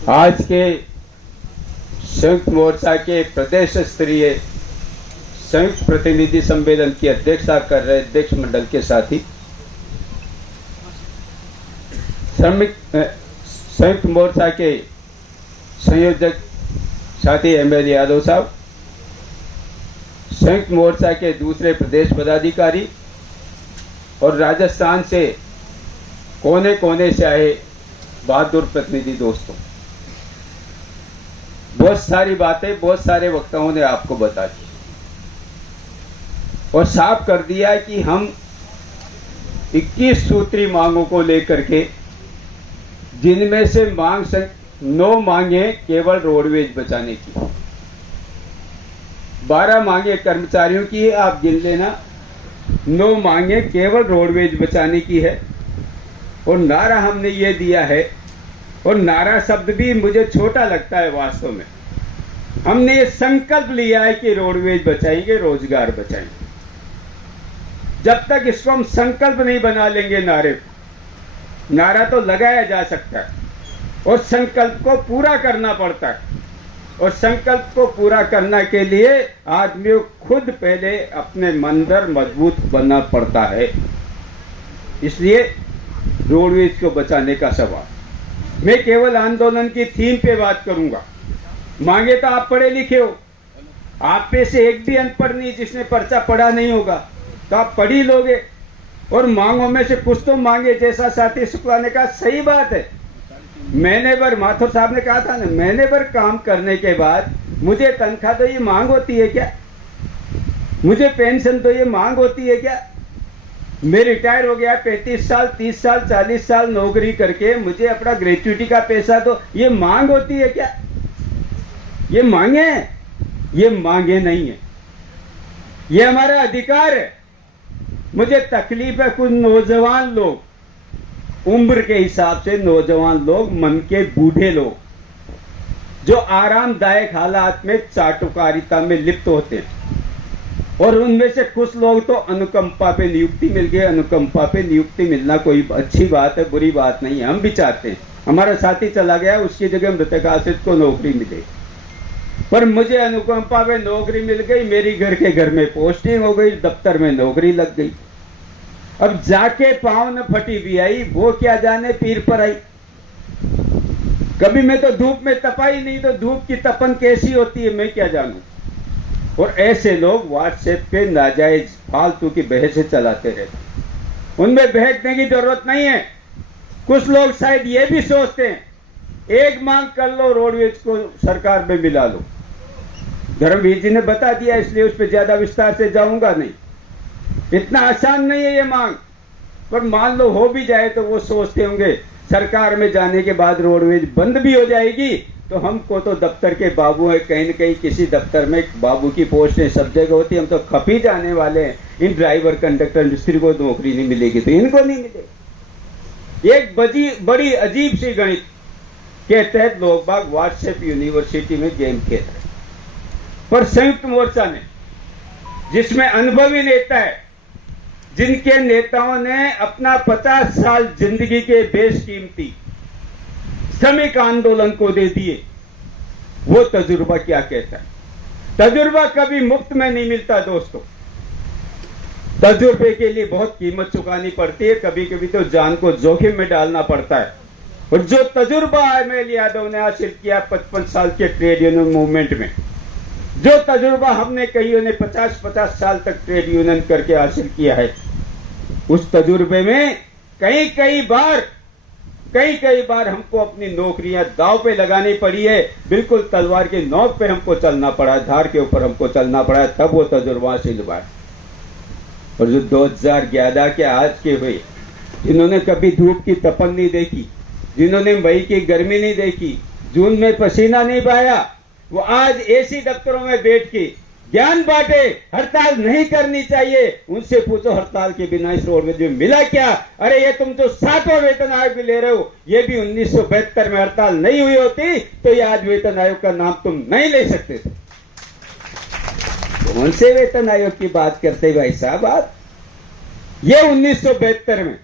आज के संयुक्त मोर्चा के प्रदेश स्तरीय संयुक्त प्रतिनिधि सम्मेलन की अध्यक्षता कर रहे अध्यक्ष मंडल के साथी, संयुक्त मोर्चा के संयोजक साथी एमएल यादव साहब, संयुक्त मोर्चा के दूसरे प्रदेश पदाधिकारी और राजस्थान से कोने कोने से आए बहादुर प्रतिनिधि दोस्तों, बहुत सारी बातें बहुत सारे वक्ताओं ने आपको बता दी और साफ कर दिया कि हम 21 सूत्री मांगों को लेकर के, जिनमें से 9 मांगे केवल रोडवेज बचाने की, 12 मांगे कर्मचारियों की है, आप गिन लेना, 9 मांगे केवल रोडवेज बचाने की है। और नारा हमने ये दिया है, और नारा शब्द भी मुझे छोटा लगता है वास्तव में। हमने ये संकल्प लिया है कि रोडवेज बचाएंगे, रोजगार बचाएंगे। जब तक इसको हम संकल्प नहीं बना लेंगे, नारा तो लगाया जा सकता है और संकल्प को पूरा करना पड़ता है, और संकल्प को पूरा करने के लिए आदमी को खुद पहले अपने मंदिर मजबूत बनना पड़ता है। इसलिए रोडवेज को बचाने का सवाल, मैं केवल आंदोलन की थीम पे बात करूंगा। मांगे तो आप पढ़े लिखे हो, आप में से एक भी अनपढ़ नहीं जिसने पर्चा पढ़ा नहीं होगा, तो आप पढ़ ही लोगे। और मांगों में से कुछ तो मांगे, जैसा साथी शुक्ला ने कहा, सही बात है। महीने भर, माथुर साहब ने कहा था ना, महीने भर काम करने के बाद मुझे तनख्वाह तो ये मांग होती है क्या? मुझे पेंशन तो ये मांग होती है क्या? मैं रिटायर हो गया, 35 साल 30 साल 40 साल नौकरी करके मुझे अपना ग्रेच्युटी का पैसा, तो ये मांग होती है क्या? ये मांगे हैं? ये मांगे नहीं है, ये हमारा अधिकार है। मुझे तकलीफ है, कुछ नौजवान लोग, उम्र के हिसाब से नौजवान लोग, मन के बूढ़े लोग, जो आरामदायक हालात में चाटुकारिता में लिप्त होते हैं, और उनमें से कुछ लोग तो अनुकंपा पे नियुक्ति मिल गए। अनुकंपा पे नियुक्ति मिलना कोई अच्छी बात है, बुरी बात नहीं है। हम भी चाहते हैं हमारा साथी चला गया, उसकी जगह मृतक आश्रित को नौकरी मिले, पर मुझे अनुकंपा पे नौकरी मिल गई, मेरी घर में पोस्टिंग हो गई, दफ्तर में नौकरी लग गई। अब जाके पांव न फटी भी आई, वो क्या जाने पीर पर आई। कभी मैं तो धूप में तपाई नहीं, तो धूप की तपन कैसी होती है मैं क्या जानूं। और ऐसे लोग व्हाट्सएप पे नाजायज फालतू की बहसें चलाते रहते, उनमें बहकने की जरूरत नहीं है। कुछ लोग शायद ये भी सोचते हैं, एक मांग कर लो, रोडवेज को सरकार में मिला लो। धर्मवीर जी ने बता दिया, इसलिए उस पर ज्यादा विस्तार से जाऊंगा नहीं। इतना आसान नहीं है ये मांग, पर मान लो हो भी जाए तो वो सोचते होंगे सरकार में जाने के बाद रोडवेज बंद भी हो जाएगी, तो हमको तो दफ्तर के बाबू है, कहीं न कहीं किसी दफ्तर में बाबू की पोस्टें सब जगह होती है, हम तो खप ही जाने वाले हैं। इन ड्राइवर कंडक्टर मिस्त्री को नौकरी नहीं मिलेगी तो इनको नहीं मिलेगी। एक बड़ी अजीब सी गणित के तहत लोग बाग व्हाट्सएप यूनिवर्सिटी में गेम खेल रहे, पर संयुक्त मोर्चा ने, जिसमें अनुभवी नेता है, जिनके नेताओं ने अपना 50 साल जिंदगी के बेशकीमती श्रमिक आंदोलन को दे दिए, वो तजुर्बा क्या कहता है। तजुर्बा कभी मुफ्त में नहीं मिलता दोस्तों, तजुर्बे के लिए बहुत कीमत चुकानी पड़ती है, कभी कभी तो जान को जोखिम में डालना पड़ता है। और जो तजुर्बा एमएल यादव ने हासिल किया 55 साल के ट्रेड यूनियन मूवमेंट में, जो तजुर्बा हमने कईयों ने 50 साल तक ट्रेड यूनियन करके हासिल किया है, उस तजुर्बे में कई बार हमको अपनी नौकरियां दांव पे लगानी पड़ी है। बिल्कुल तलवार के नोक पे हमको चलना पड़ा, धार के ऊपर हमको चलना पड़ा, तब वो तजुर्बा हासिल हुआ। और जो 2011 के आज के हुए, जिन्होंने कभी धूप की तपन नहीं देखी, जिन्होंने मई की गर्मी नहीं देखी, जून में पसीना नहीं बहाया, वो आज एसी दफ्तरों में बैठ के ज्ञान बांटे, हड़ताल नहीं करनी चाहिए। उनसे पूछो हड़ताल के बिना इस रोड में मिला क्या? अरे ये तुम तो 7वां वेतन आयोग भी ले रहे हो, ये भी 1972 में हड़ताल नहीं हुई होती तो ये आज वेतन आयोग का नाम तुम नहीं ले सकते थे। कौन से वेतन आयोग की बात करते भाई साहब आप? ये 1972 में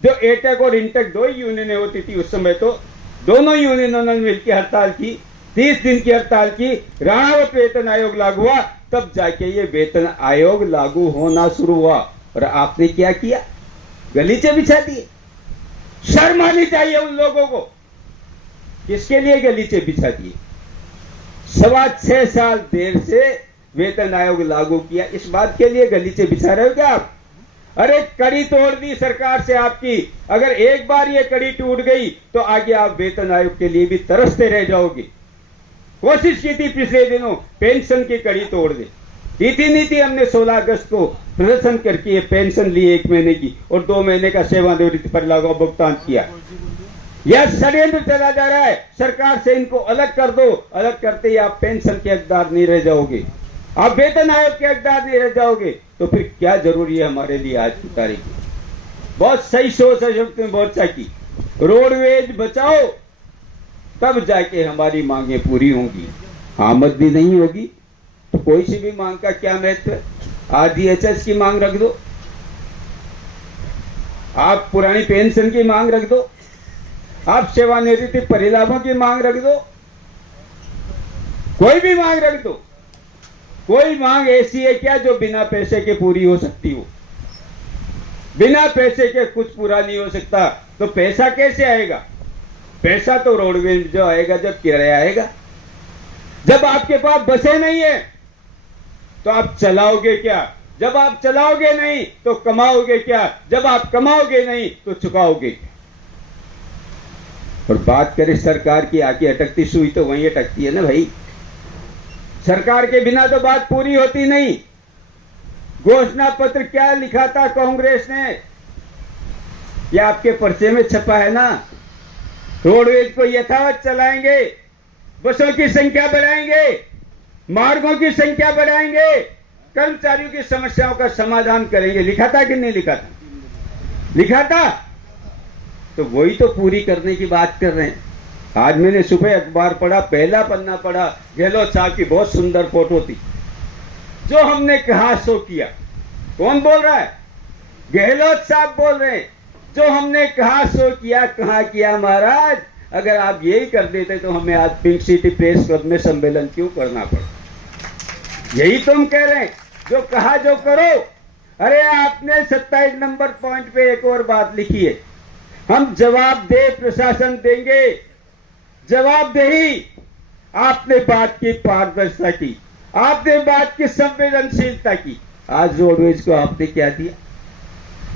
जो एटेक और इंटेक 2 यूनियनें होती थी, उस समय तो दोनों यूनियनों ने मिलकर हड़ताल की, 30 दिन की हड़ताल की, राणावत वेतन आयोग लागू हुआ, तब जाके ये वेतन आयोग लागू होना शुरू हुआ। और आपने क्या किया? गलीचे बिछा दिए। शर्म आनी चाहिए उन लोगों को। किसके लिए गलीचे बिछा दिए? 6.25 साल देर से वेतन आयोग लागू किया, इस बात के लिए गलीचे बिछा रहे हो क्या आप? अरे कड़ी तोड़ दी सरकार से आपकी। अगर एक बार ये कड़ी टूट गई तो आगे आप वेतन आयोग के लिए भी तरसते रह जाओगे। कोशिश की थी पिछले दिनों पेंशन की कड़ी तोड़ दे, की थी नीति हमने 16 अगस्त को प्रदर्शन करके ये पेंशन ली 1 महीने की और 2 महीने का सेवानिवृत्ति पर लागू भुगतान किया। यह षड्यंत्र चला जा रहा है। सरकार से इनको अलग कर दो। अलग करते ही आप पेंशन के हकदार नहीं रह जाओगे, आप वेतन आयोग के हकदार नहीं रह जाओगे। तो फिर क्या जरूरी है हमारे लिए आज की तारीख में? बहुत सही सोच है संयुक्त मोर्चा की, रोडवेज बचाओ, तब जाके हमारी मांगे पूरी होंगी। आमदनी नहीं होगी तो कोई सी भी मांग का क्या महत्व है? आरडीएचएस की मांग रख दो, आप पुरानी पेंशन की मांग रख दो, आप सेवानिवृत्ति परिलाभों की मांग रख दो, कोई भी मांग रख दो। कोई मांग ऐसी है क्या जो बिना पैसे के पूरी हो सकती हो? बिना पैसे के कुछ पूरा नहीं हो सकता। तो पैसा कैसे आएगा? पैसा तो रोडवेज जो आएगा जब किराया आएगा। जब आपके पास बसें नहीं है तो आप चलाओगे क्या? जब आप चलाओगे नहीं तो कमाओगे क्या? जब आप कमाओगे नहीं तो चुकाओगे क्या? और बात करें सरकार की, आके अटकती सुई तो वहीं अटकती है ना भाई। सरकार के बिना तो बात पूरी होती नहीं। घोषणा पत्र क्या लिखा था कांग्रेस ने? यह आपके पर्चे में छपा है ना। रोडवेज को यथावत चलाएंगे, बसों की संख्या बढ़ाएंगे, मार्गों की संख्या बढ़ाएंगे, कर्मचारियों की समस्याओं का समाधान करेंगे। लिखा था कि नहीं लिखा था? लिखा था। तो वही तो पूरी करने की बात कर रहे हैं। आज मैंने सुबह अखबार पढ़ा, पहला पन्ना पढ़ा, गहलोत साहब की बहुत सुंदर फोटो थी। जो हमने कहा सो किया। कौन बोल रहा है? गहलोत साहब बोल रहे हैं। जो हमने कहा सो किया। कहां किया महाराज? अगर आप यही कर देते तो हमें आज पिंक सिटी प्रेस क्लब में सम्मेलन क्यों करना पड़ा? यही तुम कह रहे हैं, जो कहा जो करो। अरे आपने 27 नंबर पॉइंट पे एक और बात लिखी है, हम जवाबदेह प्रशासन देंगे। जवाबदेही। आपने बात की पारदर्शिता की, आपने बात की संवेदनशीलता की। आज रोडवेज को आपने क्या दिया?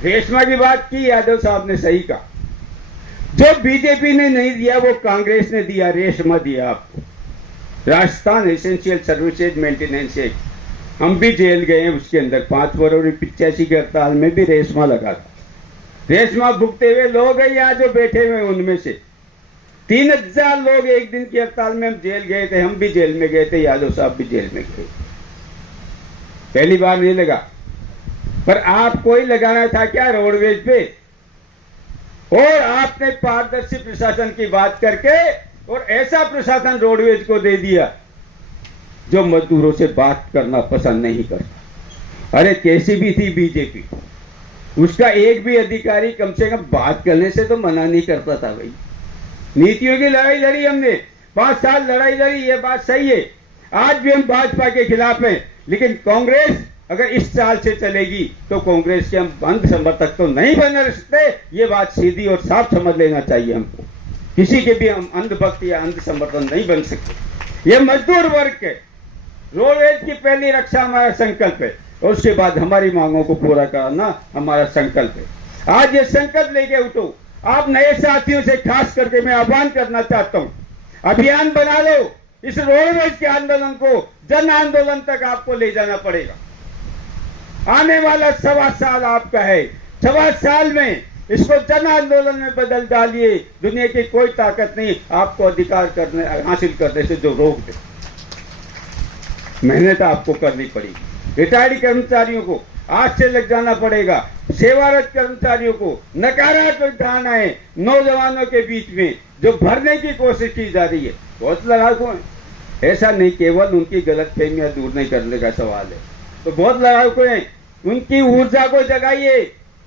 रेशमा की बात की, यादव साहब ने सही कहा। जो बीजेपी ने नहीं दिया वो कांग्रेस ने दिया, रेशमा दिया आपको। Rajasthan essential services maintenance act, हम भी जेल गए हैं उसके अंदर। 5 फरवरी 85 की हड़ताल में भी रेशमा लगा था। रेशमा भुगते हुए लोग हैं यहाँ जो बैठे हुए, उनमें से 3000 लोग एक दिन की हड़ताल में हम जेल गए थे। हम भी जेल में गए थे, यादव साहब भी जेल में गए। पहली बार नहीं लगा। पर आपको ही लगाना था क्या रोडवेज पे? और आपने पारदर्शी प्रशासन की बात करके और ऐसा प्रशासन रोडवेज को दे दिया जो मजदूरों से बात करना पसंद नहीं करता। अरे कैसी भी थी बीजेपी, उसका एक भी अधिकारी कम से कम बात करने से तो मना नहीं करता था भाई। नीतियों की लड़ाई लड़ी हमने, 5 साल लड़ाई लड़ी, ये बात सही है। आज भी हम भाजपा के खिलाफ हैं, लेकिन कांग्रेस अगर इस चाल से चलेगी तो कांग्रेस के हम अंध समर्थक तो नहीं बन सकते। ये बात सीधी और साफ समझ लेना चाहिए हमको। किसी के भी हम अंधभक्त या अंध समर्थन नहीं बन सकते। ये मजदूर वर्ग के रोडवेज की पहली रक्षा हमारा संकल्प है और उसके बाद हमारी मांगों को पूरा करना हमारा संकल्प है। आज ये संकल्प लेके उठो। आप नए साथियों से खास करके मैं आह्वान करना चाहता हूं, अभियान बना लो। इस रोडवेज के आंदोलन को जन आंदोलन तक आपको ले जाना पड़ेगा। आने वाला 1.25 साल आपका है। 1.25 साल में इसको जन आंदोलन में बदल डालिए। दुनिया की कोई ताकत नहीं आपको अधिकार करने हासिल करने से जो रोक दे। मेहनत आपको करनी पड़ेगी। रिटायर्ड कर्मचारियों को आज से लग जाना पड़ेगा। सेवारत कर्मचारियों को नकारात्मक धारणाएं नौजवानों के बीच में जो भरने की कोशिश की जा रही है, बहुत लड़ाकू है। ऐसा नहीं केवल उनकी गलतफहमियां दूर नहीं करने का सवाल है, तो बहुत लड़ाकू हैं। उनकी ऊर्जा को जगाइए,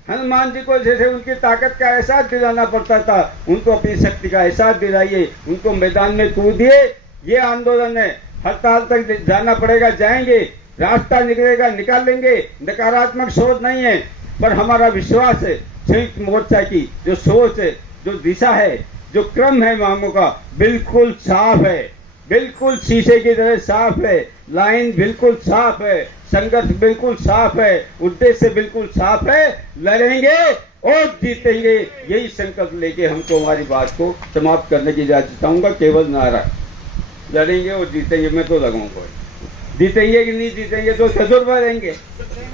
हनुमान जी को जैसे उनकी ताकत का एहसास दिलाना पड़ता था, उनको अपनी शक्ति का एहसास दिलाइए, उनको मैदान में कूदिए। ये आंदोलन है, हड़ताल तक जाना पड़ेगा, जाएंगे, रास्ता निकलेगा निकाल लेंगे। नकारात्मक सोच नहीं है, पर हमारा विश्वास है संयुक्त मोर्चा की जो सोच है, जो दिशा है, जो क्रम है मांगों का, बिल्कुल साफ है, बिल्कुल शीशे की तरह साफ है। लाइन बिल्कुल साफ है, संघर्ष बिल्कुल साफ है, उद्देश्य बिल्कुल साफ है। लड़ेंगे और जीतेंगे, यही संकल्प लेके हमको हमारी बात को समाप्त करने की इजाजत चाहूंगा। केवल नारा, लड़ेंगे और जीतेंगे। मैं तो लगाऊंगा, जीतेंगे कि नहीं जीतेंगे तो तजुर्बा लेंगे,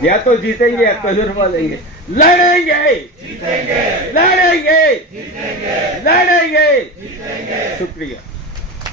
या तो जीतेंगे या तजुर्बा लेंगे। लड़ेंगे जीतेंगे, लड़ेंगे जीतेंगे, लड़ेंगे जीतेंगे। शुक्रिया।